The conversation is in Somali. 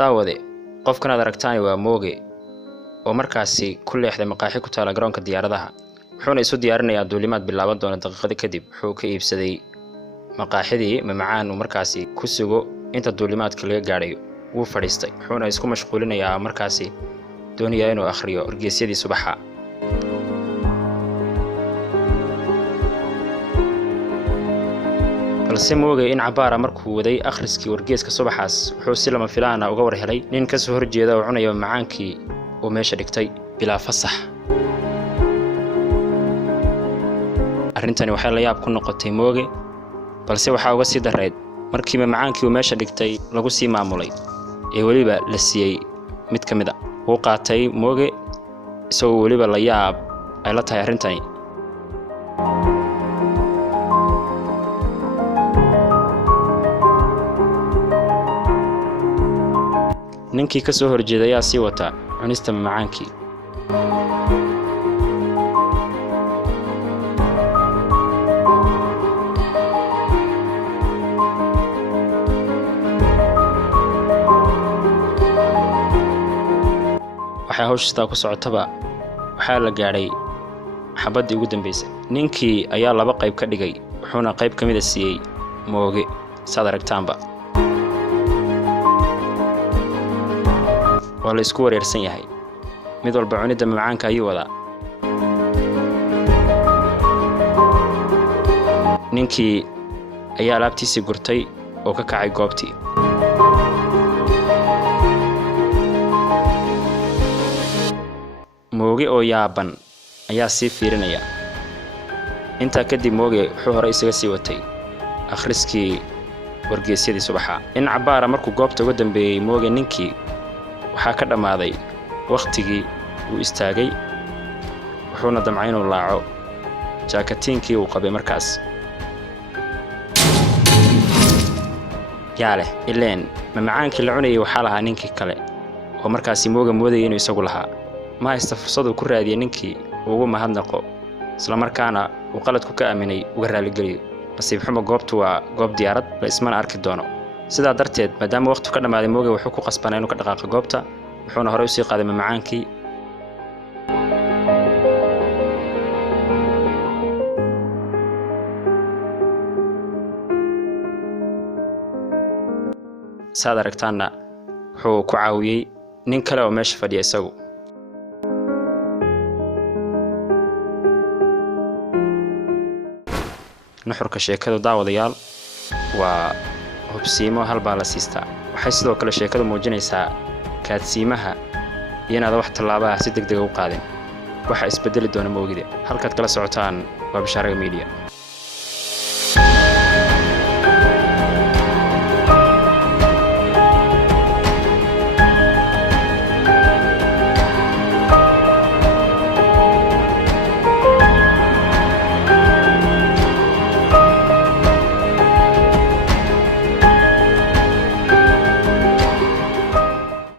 daawade qofkan aad aragtaan waa Mooge oo markaasi ku leexday maqaaxi ku taala garoonka diyaaradaha wuxuuna isu diyaarinayaa duulimaad bilaaban doona daqiiqado kadib wuxuu ka iibsaday maqaaxidii mamacaan uu markaasi ku sugo inta duulimaadka laga gaadhayo wuu fadhiistay wuxuuna isku mashquulinayaa markaasi doonaya inuu akhriyo wargeysyadii subaxa balse Mooge in cabaara markuu waday akhriskii wargeyska subaxaas wuxuu si lama filaan ah uga war helay nin ka soo horjeeda oo cunaya macaankii oo meesha dhigtay bilaa fasax arrintani waxay la yaab ku noqotay Mooge balse waxa uga sii dareed markii macaankii uu meesha dhigtay lagu sii maamulay ee waliba la siiyay mid kamid ah uu qaatay Mooge isagoo waliba la yaab ay la tahay arrintani ninkii ka soo horjeeday ayaa sii wata cunista macaankii waxay hawshiisa ku socotaba waxaa la gaadhay xabadii ugu dambeysay ninkii ayaa laba qayb ka dhigay wuxuuna qayb kamid ah siiyay Mooge saad aragtaanba waa la isku wareersan yahay mid walba cunida macaanka ayuu wadaa ninkii ayaa alaabtiisii gurtay oo ka kacay goobtii Mooge oo yaaban ayaa sii fiirinaya inta kadib Mooge wuxuu hore isaga sii watay akhriskii wargeysyadii subaxa in cabaara markuu goobta ugu dambeeyay Mooge ninkii waxaa ka dhamaaday waqtigii uu istaagay wuxuuna damcay inuu laaco jaakatiinkii uu qabay markaas yaale ileen mamacaankii la cunayay waxaa lahaa ninkii kale oo markaasi Mooge moodayay inuu isagu lahaa ma haysta fursad uu ku raadiyo ninkii ugu mahadnaqo isla markaana uu qaladku ka aaminay uga raaligeliyo nasiib xumo goobtu waa goob diyaarad la ismana arki doono sidaa darteed maadaama waqtu ka dhamaaday Mooge wuxuu ku qasbanaa inuu ka dhaqaaqo goobta wuxuuna hore u sii qaaday mamacaankii saad aragtaana wuxuu ku caawiyay nin kale oo meesha fadhiya isagu nuxurka sheekada daawadayaal waa hubsiimo hal baa la siistaa waxay sidoo kale sheekadu muujinaysaa kaadsiimaha iyo inaad wax talaabaha si degdeg ah u qaadin waxa isbedeli doona Moogida halkaad kala socotaan waa Bishaaraga Media